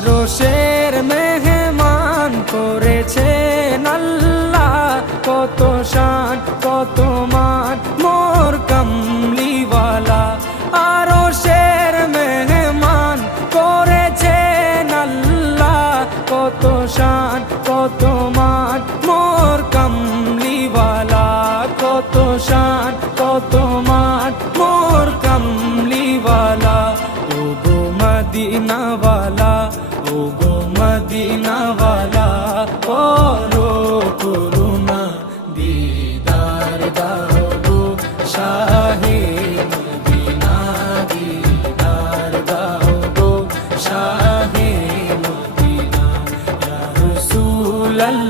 আরশের মেহমান করেছেন আল্লাহ, কত শান কত মান মোর কামলিওয়ালা। আরশের মেহমান করেছেন আল্লাহ, কত শান কত মান মোর কামলিওয়ালা, কত শান কত মান মোর কামলিওয়ালা। ও গো মদিনাওয়ালা, ও গো মদিনাওয়ালা, করো করুণা দিদার দাও গো শাহে মদিনা, দিদার দাও গো শাহে মদিনা। ইয়া রাসূলাল্লাহ